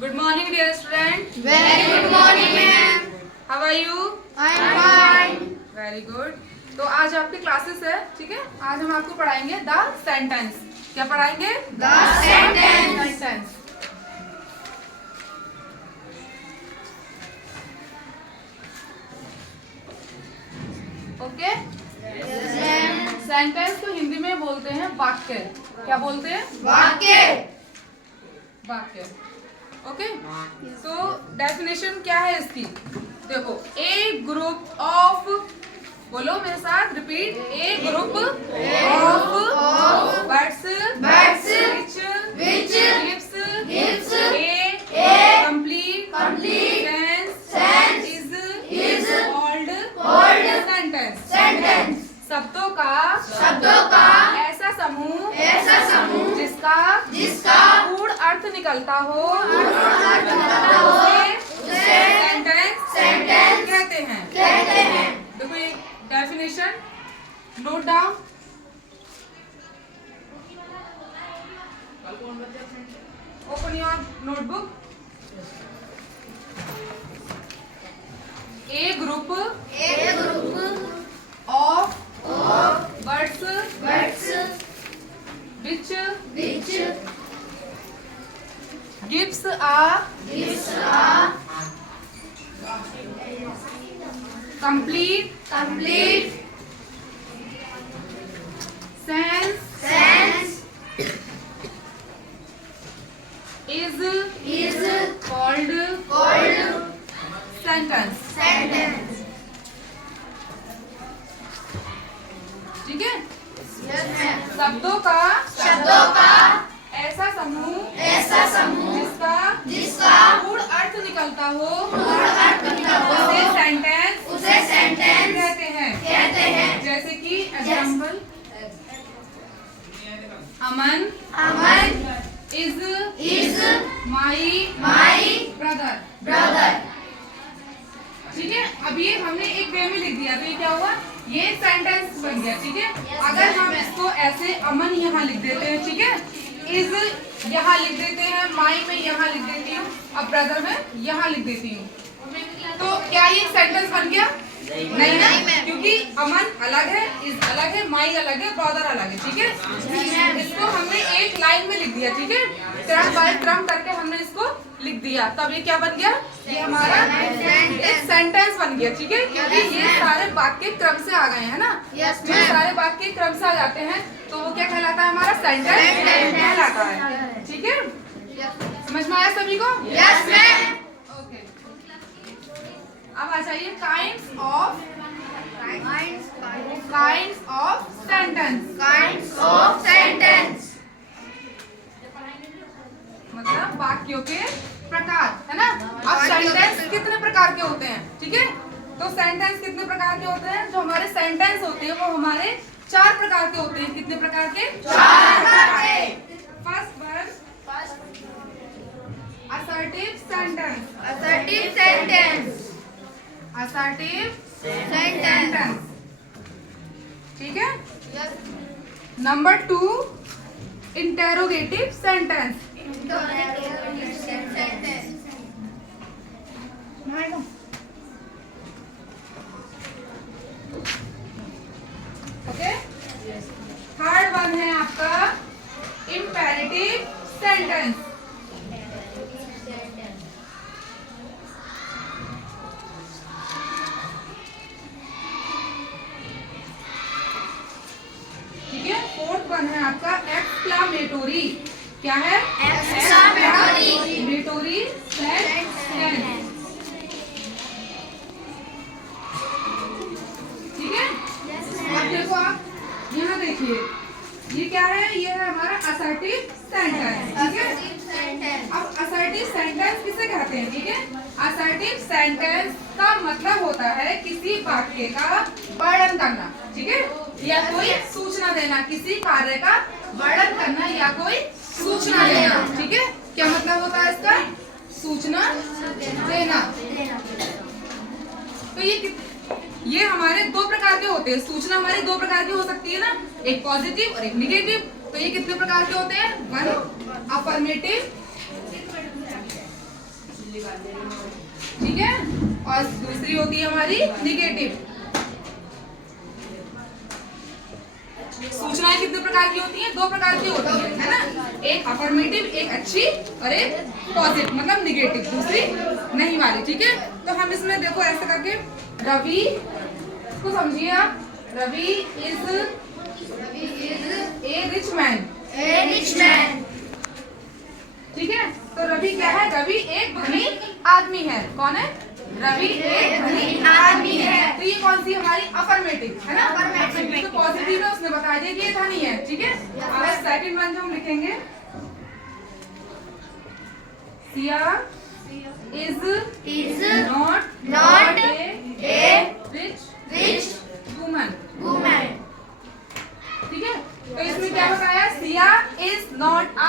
Good morning, dear student. Very good morning, ma'am. How are you? I am fine. Very good. तो आज आपकी classes है, ठीक है? आज हम आपको पढ़ाएंगे द सेंटेंस. क्या पढ़ाएंगे? The sentence. Okay? Yes, ma'am. Sentence को हिंदी में बोलते हैं वाक्य. क्या बोलते हैं? वाक्य. वाक्य. ओके? तो डेफिनेशन क्या है इसकी? देखो, ए ग्रुप ऑफ, बोलो मेरे साथ, repeat. A group of birds which gives a complete sense is called sentence. शब्दों का ऐसा समूह जिसका पूर्ण अर्थ निकलता हो उसे सेंटेंस कहते हैं. देखो एक definition note down. Open your notebook. A group of birds which gives a complete sense is called sentence. ठीक है? Yes, ma'am. शब्दों का ऐसा समूह जिसका पूर्ण अर्थ निकलता हो उसे सेंटेंस कहते हैं. जैसे कि example, Aman is my brother. ठीक है? अब ये हमने एक वे में लिख दिया, तो ये क्या हुआ? ये सेंटेंस बन गया. ठीक है? अगर हम इसको ऐसे अमन यहाँ लिख देते हैं, ठीक है, इज यहाँ लिख देते हैं, माई में यहाँ लिख देती हूँ, अब ब्रदर में यहाँ लिख देती हूँ, तो क्या ये सेंटेंस बन गया? नहीं ना, क्योंकि अमन अलग है, इज अलग है, माई अलग है, ब्रदर अलग है. ठीक है? इसको हमने एक लाइन में लिख दिया. ठीक है? क्रम बाय क्रम करके हमने इसको लिख दिया, तब ये क्या बन गया? ये हमारा एक सेंटेंस बन गया. ठीक है? क्योंकि ये सारे वाक्य क्रम से आ गए हैं ना. Yes, जो ma'am. सारे वाक्य क्रम से आ जाते हैं तो वो क्या कहलाता है? हमारा सेंटेंस कहलाता है. ठीक है? समझ में आया सभी को? Yes, ma'am. ओके. अब आ जाइए काइंड्स ऑफ सेंटेंस. मतलब वाक्यों के प्रकार, है ना? अब सेंटेंस कितने प्रकार के होते हैं? ठीक है? तो सेंटेंस कितने प्रकार के होते हैं? जो हमारे सेंटेंस होते हैं वो हमारे 4 प्रकार के होते हैं. कितने प्रकार के? 4 प्रकार के. First one, assertive sentence. ठीक है? Number 2, interrogative sentence. Okay? Third one है आपका इम्पेरेटिव सेंटेंस. ठीक है? फोर्थ वन है आपका एक्सक्लामेटोरी. क्या है? एक्सक्लामेटोरी सेंटेंस. ठीक है? अब देखो, आप यहाँ देखिए, ये क्या है? ये है हमारा असर्टिव सेंटेंस. ठीक है? अब असर्टिव सेंटेंस किसे कहते हैं? ठीक है? असर्टिव सेंटेंस का मतलब होता है किसी वाक्य का वर्णन करना. ठीक है? या कोई सूचना देना, किसी कार्य का वर्णन करना या कोई सूचना देना. ठीक है? क्या मतलब होता है इसका? सूचना देना. तो ये हमारे 2 प्रकार के होते हैं. सूचना हमारी 2 प्रकार की हो सकती है ना, एक पॉजिटिव और एक निगेटिव. तो ये कितने प्रकार के होते हैं? 1 अफर्मेटिव ठीक है, और दूसरी होती है हमारी निगेटिव। सूचनाएं कितने प्रकार की होती हैं? 2 प्रकार की होती है ना, एक अफर्मेटिव, एक अच्छी, और एक पॉजिटिव मतलब निगेटिव, दूसरी नहीं वाली। ठीक है, तो हम इसमें देखो ऐसे करके रवि को समझिए आप, Ravi is a rich man. ठीक है, तो रवि क्या है? रवि एक धनी आदमी है। कौन है? रवि एक धनी आदमी है। तो ये कौन सी हमारी अफर्मेटिव है ना, तो पॉजिटिव है, उसने बता दिया कि ये धनी है। ठीक है, अब सेकंड वन जो हम लिखेंगे, Siya is not a rich woman. ठीक है, तो इसमें क्या बताया? Siya is not a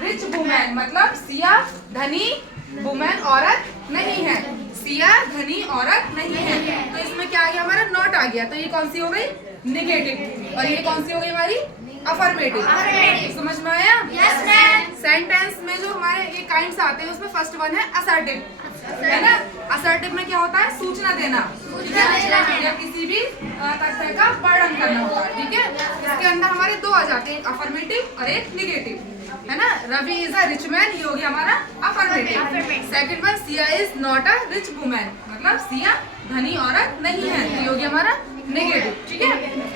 rich woman, मतलब सिया धनी वुमन औरत नहीं है। सिया धनी औरत नहीं है। तो इसमें क्या आ गया? हमारा नॉट आ गया। तो ये कौन सी हो गई? निगेटिव। और ये कौन सी हो गई हमारी? अफर्मेटिव। समझ में आया? Yes ma'am. सेंटेंस में जो हमारे ये काइंड्स आते हैं उसमें फर्स्ट वन है असर्टिव, है ना। असर्टिव में क्या होता है? सूचना देना या किसी भी तथ्य का वर्णन करना होता है। ठीक है, इसके अंदर हमारे 2 आ जाते हैं, एक अफर्मेटिव और एक निगेटिव, है ना। Ravi is a rich man, ये हो गया हमारा affirmative. Second one, Siya is not a rich woman, मतलब सिया धनी औरत नहीं है, ये हो गया हमारा नेगेटिव। ठीक है,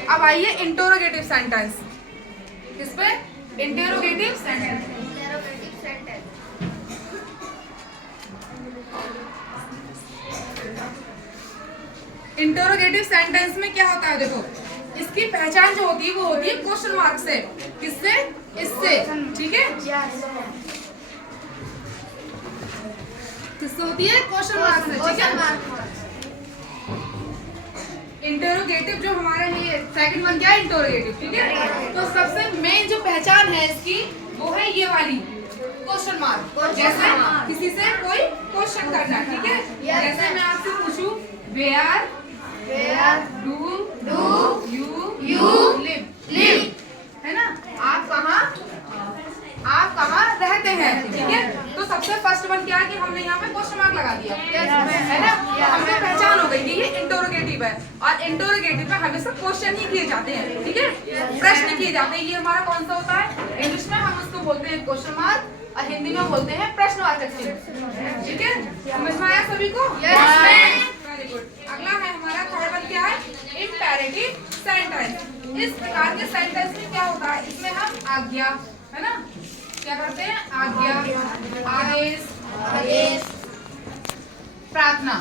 अब आइए इंटरोगेटिव सेंटेंस। किस पे? Interrogative sentence. इंटरोगेटिव सेंटेंस में क्या होता है? देखो, इसकी पहचान जो होती है वो होती है क्वेश्चन मार्क से। किससे? इससे। ठीक है, किससे होती है? क्वेश्चन मार्क से। ठीक है, इंटरोगेटिव जो हमारा ये सेकंड वन क्या है? इंटरोगेटिव। ठीक है, तो सबसे मेन जो पहचान है इसकी वो है ये वाली क्वेश्चन मार्क। जैसे किसी से कोई क्वेश्चन करना। ठीक है, जैसे मैं आपसे पूछूं, वेयर डू यू लिव, है ना, आप कहाँ रहते हैं। ठीक है, तो सबसे फर्स्ट वन क्या है कि हमने यहाँ पे क्वेश्चन मार्क लगा दिया, है ना, तो हमें पहचान हो गई कि ये इंटरोगेटिव है। और इंटरोगेटिव में हमेशा क्वेश्चन ही किए जाते हैं। ठीक है, प्रश्न किए जाते हैं। ये हमारा कौन सा होता है? इंग्लिश में हम उसको बोलते हैं क्वेश्चन मार्क और हिंदी में बोलते हैं प्रश्नवाचक चिन्ह। ठीक है, समझ में आया सभी को? Very good. अगला है हमारा थर्ड वन क्या है? Imperative sentence. इस प्रकार के सेंटेंस में क्या होता है? इसमें हम आज्ञा, है ना, क्या करते हैं? आज्ञा, आदेश, प्रार्थना।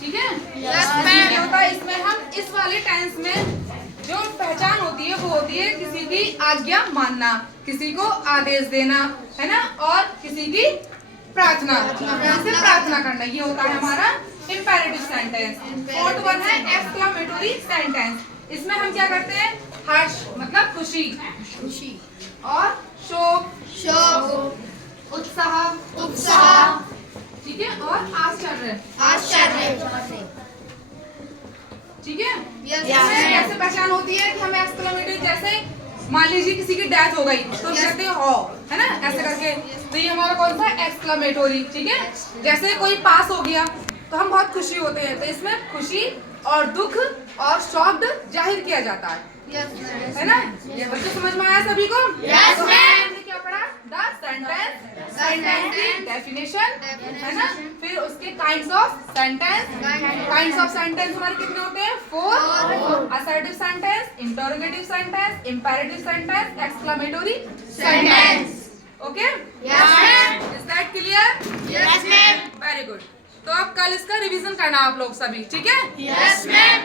ठीक है, इसमें क्या होता है? इसमें हम इस वाले टेंस में जो पहचान होती है वो होती है किसी की आज्ञा मानना, किसी को आदेश देना, है ना, और किसी की प्रार्थना, किसी से प्रार्थना करना, ये होता है हमारा इम्पेरेटिव सेंटेंस। फोर्थ वन है एक्सक्लेमेटरी सेंटेंस। इसमें हम क्या करते हैं? हर्ष मतलब खुशी, और शोक, उत्साह, ठीक है, और आश्चर्य। ठीक है, कैसे पहचान होती है कि हमें एक्सक्लेमेटरी, जैसे मान लीजिए किसी की डेथ हो गई तो कहते हैं हो, है ना, ऐसे करके। तो ये हमारा कौन सा है? एक्सक्लेमेटरी। ठीक है, जैसे कोई पास हो गया तो हम बहुत खुशी होते हैं, तो इसमें खुशी और दुख और शॉक्ड जाहिर किया जाता है, है ना। ये बच्चे समझ में आया सभी को? Yes, तो ma'am. हमने क्या पढ़ा? द सेंटेंस की डेफिनेशन, है ना, फिर उसके काइंड्स ऑफ सेंटेंस हमारे कितने होते हैं? 4। Assertive sentence, interrogative sentence, imperative sentence, exclamatory sentence. Okay, is that clear? Very good. तो अब कल इसका रिवीजन करना आप लोग सभी। ठीक है? Yes, ma'am.